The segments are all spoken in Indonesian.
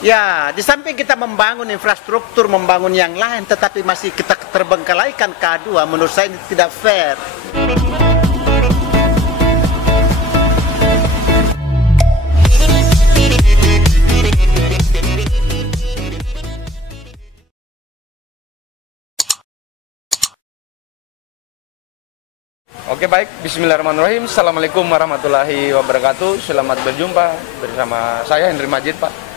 Ya, di samping kita membangun infrastruktur, membangun yang lain, tetapi masih kita terbengkalaikan K2, menurut saya ini tidak fair. Oke, baik, bismillahirrahmanirrahim. Assalamualaikum warahmatullahi wabarakatuh. Selamat berjumpa bersama saya Henry Majid, Pak.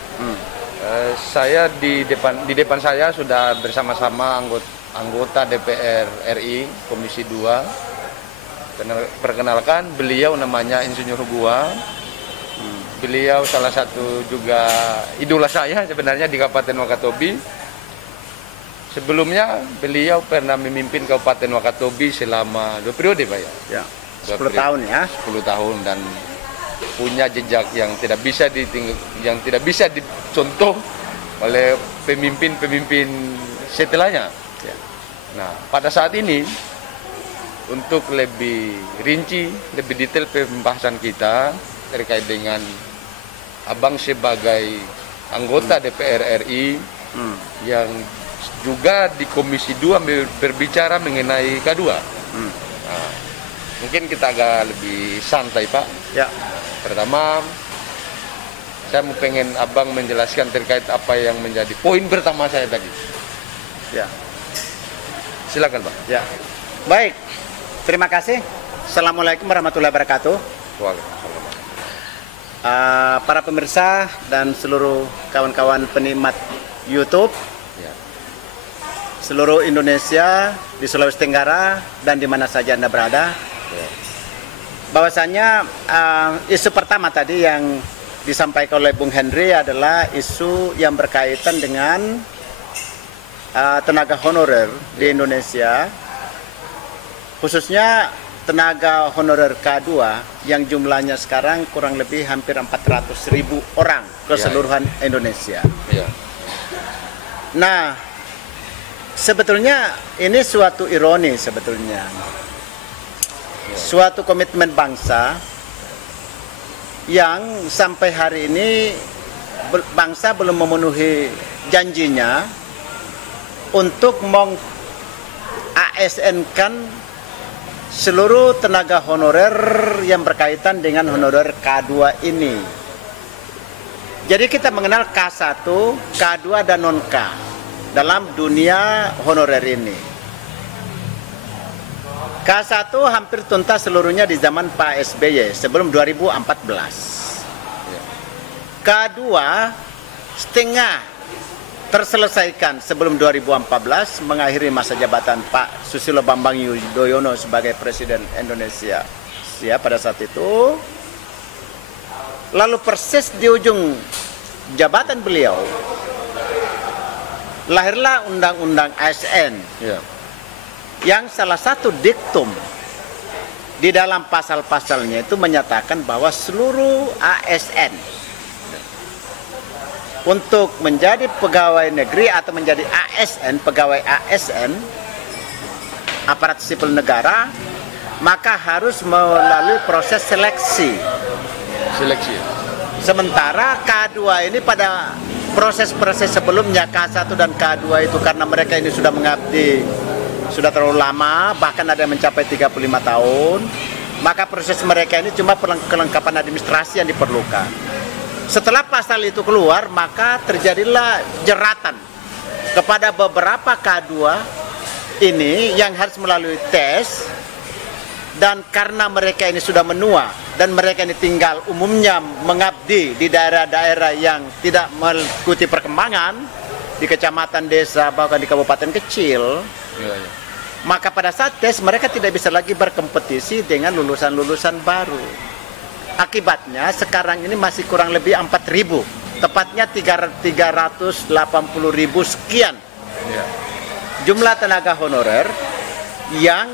Saya di depan saya sudah bersama-sama anggota DPR RI Komisi 2. Perkenalkan, beliau namanya Insinyur Gua. Beliau salah satu juga idola saya sebenarnya di Kabupaten Wakatobi. Sebelumnya beliau pernah memimpin Kabupaten Wakatobi selama 2 periode, Pak ya. Ya, 10 tahun ya. 10 tahun dan punya jejak yang tidak bisa dicontoh oleh pemimpin-pemimpin setelahnya. Ya. Nah, pada saat ini untuk lebih rinci, lebih detail pembahasan kita terkait dengan Abang sebagai anggota DPR RI yang juga di Komisi 2 berbicara mengenai K2. Nah, mungkin kita agak lebih santai, Pak. Ya. Pertama, saya mau pengen Abang menjelaskan terkait apa yang menjadi poin pertama saya tadi. Ya. Silakan, Pak. Ya. Baik. Terima kasih. Assalamualaikum warahmatullahi wabarakatuh. Waalaikumsalam. Para pemirsa dan seluruh kawan-kawan penikmat YouTube, Ya. seluruh Indonesia, di Sulawesi Tenggara, dan di mana saja Anda berada. Ya. Bahwasanya isu pertama tadi yang disampaikan oleh Bung Henry adalah isu yang berkaitan dengan tenaga honorer di Indonesia, khususnya tenaga honorer K2 yang jumlahnya sekarang kurang lebih hampir 400.000 orang keseluruhan Indonesia. Ya. Nah, sebetulnya ini suatu ironi sebetulnya. Suatu komitmen bangsa yang sampai hari ini bangsa belum memenuhi janjinya untuk meng-ASN-kan seluruh tenaga honorer yang berkaitan dengan honorer K2 ini. Jadi kita mengenal K1, K2 dan non-K dalam dunia honorer ini. K1 hampir tuntas seluruhnya di zaman Pak SBY sebelum 2014. K2 setengah terselesaikan sebelum 2014 mengakhiri masa jabatan Pak Susilo Bambang Yudhoyono sebagai Presiden Indonesia ya pada saat itu. Lalu persis di ujung jabatan beliau lahirlah Undang-Undang ASN. Ya. Yang salah satu diktum di dalam pasal-pasalnya itu menyatakan bahwa seluruh ASN untuk menjadi pegawai negeri atau menjadi ASN, pegawai ASN, aparat sipil negara, maka harus melalui proses seleksi. Seleksi. Sementara K2 ini pada proses-proses sebelumnya K1 dan K2 itu karena mereka ini sudah mengabdi sudah terlalu lama, bahkan ada yang mencapai 35 tahun, maka proses mereka ini cuma kelengkapan administrasi yang diperlukan. Setelah pasal itu keluar, maka terjadilah jeratan kepada beberapa K2 ini yang harus melalui tes, dan karena mereka ini sudah menua dan mereka ini tinggal umumnya mengabdi di daerah-daerah yang tidak mengikuti perkembangan, di kecamatan, desa, bahkan di kabupaten kecil. Ya. Maka pada saat tes mereka tidak bisa lagi berkompetisi dengan lulusan-lulusan baru. Akibatnya sekarang ini masih kurang lebih 4.000, tepatnya 380.000 sekian jumlah tenaga honorer yang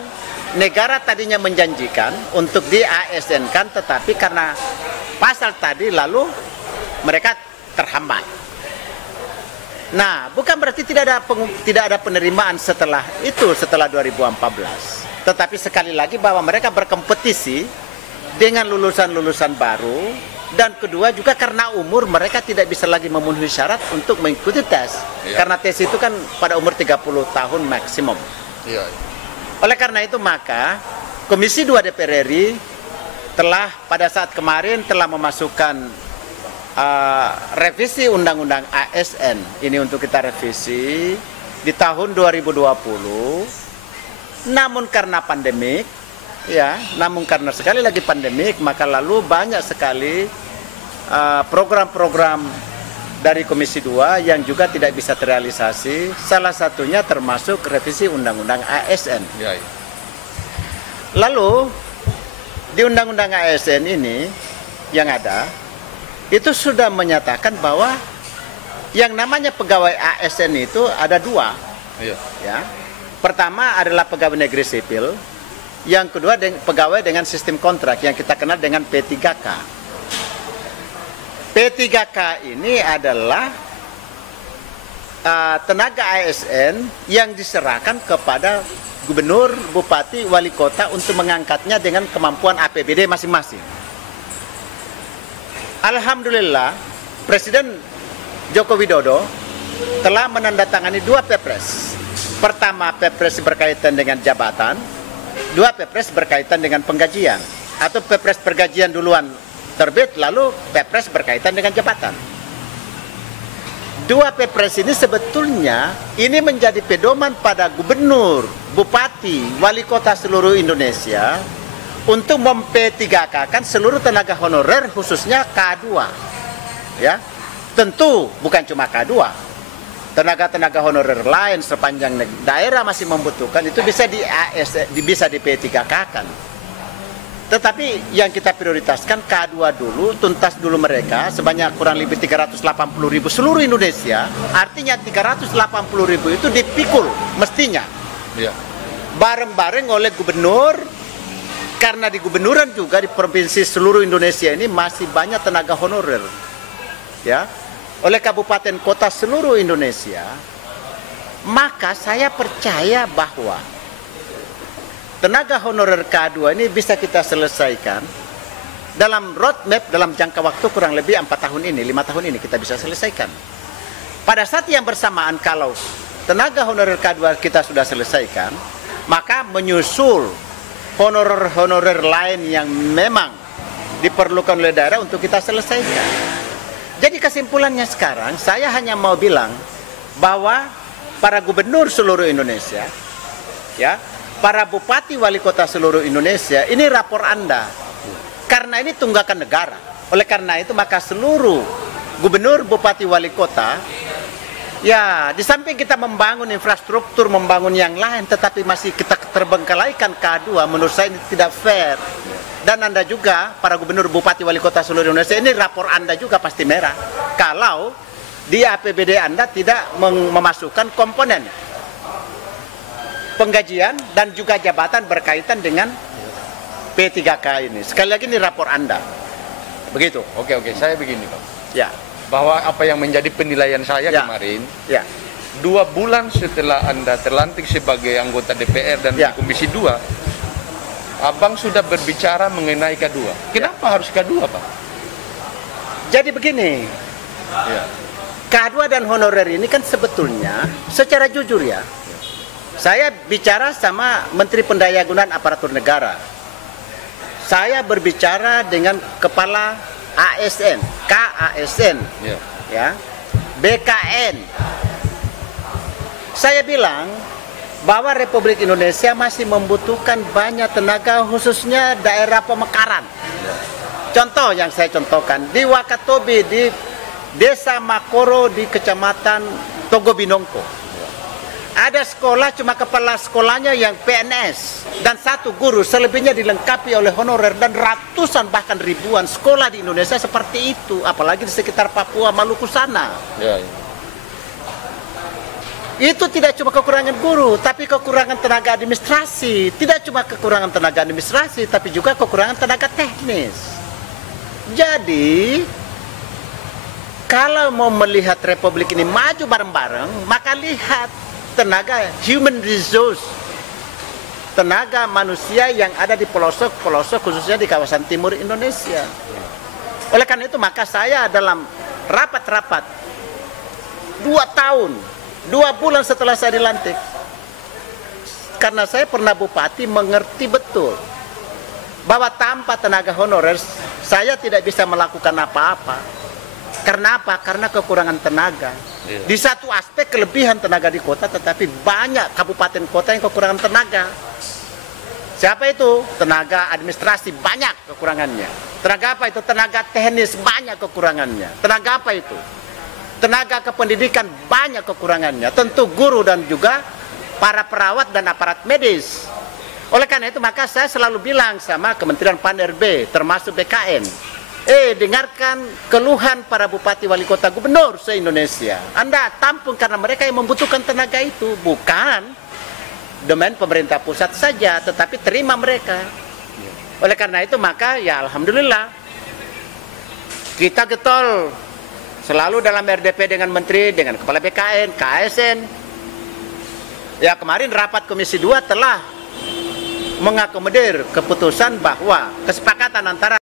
negara tadinya menjanjikan untuk di ASN-kan, tetapi karena pasal tadi lalu mereka terhambat. Nah, bukan berarti tidak ada penerimaan setelah itu, setelah 2014. Tetapi sekali lagi bahwa mereka berkompetisi dengan lulusan-lulusan baru Dan kedua juga karena umur mereka tidak bisa lagi memenuhi syarat untuk mengikuti tes. Karena tes itu kan pada umur 30 tahun maksimum. Oleh karena itu maka Komisi 2 DPR RI telah pada saat kemarin telah memasukkan revisi Undang-Undang ASN ini untuk kita revisi di tahun 2020. Namun karena pandemik, namun karena sekali lagi pandemik, maka lalu banyak sekali program-program dari Komisi 2 yang juga tidak bisa terrealisasi. Salah satunya termasuk revisi Undang-Undang ASN. Lalu di Undang-Undang ASN ini yang ada itu sudah menyatakan bahwa yang namanya pegawai ASN itu ada dua. Pertama adalah pegawai negeri sipil, yang kedua pegawai dengan sistem kontrak yang kita kenal dengan P3K. P3K ini adalah tenaga ASN yang diserahkan kepada gubernur, bupati, wali kota untuk mengangkatnya dengan kemampuan APBD masing-masing. Alhamdulillah, Presiden Joko Widodo telah menandatangani 2 Perpres. Pertama, Perpres berkaitan dengan jabatan, 2 Perpres berkaitan dengan penggajian. Atau Perpres pergajian duluan terbit, lalu Perpres berkaitan dengan jabatan. 2 Perpres ini sebetulnya ini menjadi pedoman pada gubernur, bupati, wali kota seluruh Indonesia untuk mem-P3K-kan seluruh tenaga honorer khususnya K2. Tentu bukan cuma K2. Tenaga-tenaga honorer lain sepanjang daerah masih membutuhkan itu bisa bisa di P3K-kan. Tetapi yang kita prioritaskan K2 dulu, tuntas dulu mereka sebanyak kurang lebih 380.000 seluruh Indonesia. Artinya 380.000 itu dipikul mestinya. Bareng-bareng oleh gubernur, karena di gubernuran juga di provinsi seluruh Indonesia ini masih banyak tenaga honorer. Oleh kabupaten kota seluruh Indonesia, maka saya percaya bahwa tenaga honorer K2 ini bisa kita selesaikan dalam roadmap dalam jangka waktu kurang lebih 4 tahun ini, 5 tahun ini kita bisa selesaikan. Pada saat yang bersamaan kalau tenaga honorer K2 kita sudah selesaikan, maka menyusul honorer-honorer lain yang memang diperlukan oleh daerah untuk kita selesaikan. Jadi kesimpulannya sekarang, saya hanya mau bilang bahwa para gubernur seluruh Indonesia, para bupati wali kota seluruh Indonesia, ini rapor Anda. Karena ini tunggakan negara. Oleh karena itu maka seluruh gubernur, bupati, wali kota, di samping kita membangun infrastruktur, membangun yang lain, tetapi masih kita terbengkalaikan K2, menurut saya ini tidak fair. Dan Anda juga, para gubernur, bupati, wali kota seluruh Indonesia, ini rapor Anda juga pasti merah. Kalau di APBD Anda tidak memasukkan komponen penggajian dan juga jabatan berkaitan dengan P3K ini. Sekali lagi ini rapor Anda. Begitu. Oke, saya begini Pak. Bahwa apa yang menjadi penilaian saya kemarin, 2 bulan setelah Anda terlantik sebagai anggota DPR dan di Komisi 2, Abang sudah berbicara mengenai K2. Kenapa harus K2, Pak? Jadi begini, K2 dan honorer ini kan sebetulnya secara jujur saya bicara sama Menteri Pendayagunaan Aparatur Negara. Saya berbicara dengan Kepala ASN, KASN, BKN. Saya bilang bahwa Republik Indonesia masih membutuhkan banyak tenaga, khususnya daerah pemekaran. Contoh yang saya contohkan, di Wakatobi, di Desa Makoro, di Kecamatan Togobinongko. Ada sekolah cuma kepala sekolahnya yang PNS dan 1 guru, selebihnya dilengkapi oleh honorer, dan ratusan bahkan ribuan sekolah di Indonesia seperti itu, apalagi di sekitar Papua, Maluku sana. Itu tidak cuma kekurangan guru, tapi kekurangan tenaga administrasi. Tidak cuma kekurangan tenaga administrasi, tapi juga kekurangan tenaga teknis. Jadi, kalau mau melihat Republik ini maju bareng-bareng, maka lihat tenaga human resource, tenaga manusia yang ada di pelosok-pelosok, khususnya di kawasan timur Indonesia. Oleh karena itu maka saya dalam rapat-rapat 2 tahun, 2 bulan setelah saya dilantik, karena saya pernah bupati, mengerti betul bahwa tanpa tenaga honorer saya tidak bisa melakukan apa-apa. Karena apa? Karena kekurangan tenaga. Di satu aspek kelebihan tenaga di kota, tetapi banyak kabupaten kota yang kekurangan tenaga. Siapa itu? Tenaga administrasi banyak kekurangannya. Tenaga apa itu? Tenaga teknis banyak kekurangannya. Tenaga apa itu? Tenaga kependidikan banyak kekurangannya. Tentu guru dan juga para perawat dan aparat medis. Oleh karena itu maka saya selalu bilang sama Kementerian Pan-RB termasuk BKN, dengarkan keluhan para bupati, wali kota, gubernur se-Indonesia. Anda tampung karena mereka yang membutuhkan tenaga itu, bukan domain pemerintah pusat saja, tetapi terima mereka. Oleh karena itu maka ya alhamdulillah kita getol selalu dalam RDP dengan menteri, dengan kepala BKN, KSN. Ya kemarin rapat Komisi 2 telah mengakomodir keputusan bahwa kesepakatan antara